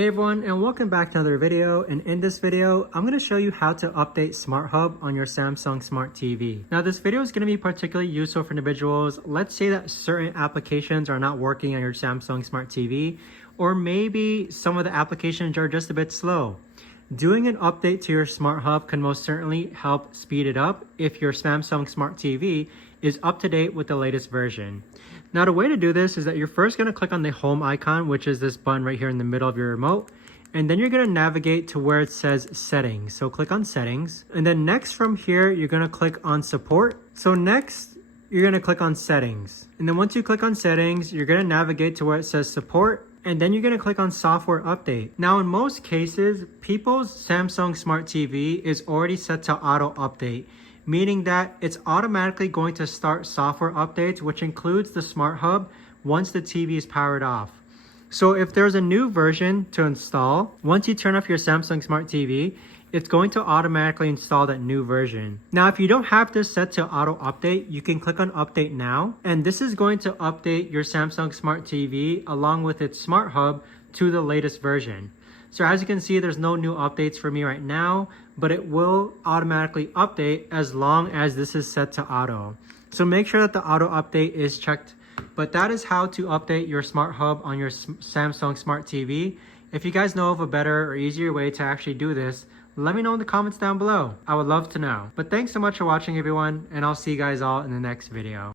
Hey everyone, and welcome back to another video. And in this video, I'm going to show you how to update SmartHub on your Samsung Smart TV. Now this video is going to be particularly useful for individuals. Let's say that certain applications are not working on your Samsung Smart TV, or maybe some of the applications are just a bit slow. Doing an update to your SmartHub can most certainly help speed it up if your Samsung Smart TV is up to date with the latest version. Now the way to do this is that you're first going to click on the home icon, which is this button right here in the middle of your remote. And then you're going to navigate to where it says settings. So click on settings. And then next from here, you're going to click on support. So next, you're going to click on settings. And then once you click on settings, you're going to navigate to where it says support. And then you're going to click on software update. Now in most cases, people's Samsung Smart TV is already set to auto update, meaning that it's automatically going to start software updates, which includes the SmartHub once the TV is powered off. So if there's a new version to install, once you turn off your Samsung Smart TV, it's going to automatically install that new version. Now, if you don't have this set to auto update, you can click on update now. And this is going to update your Samsung Smart TV along with its SmartHub to the latest version. So as you can see, there's no new updates for me right now, but it will automatically update as long as this is set to auto. So make sure that the auto update is checked. But that is how to update your SmartHub on your Samsung Smart TV. If you guys know of a better or easier way to actually do this, let me know in the comments down below. I would love to know. But thanks so much for watching everyone, and I'll see you guys all in the next video.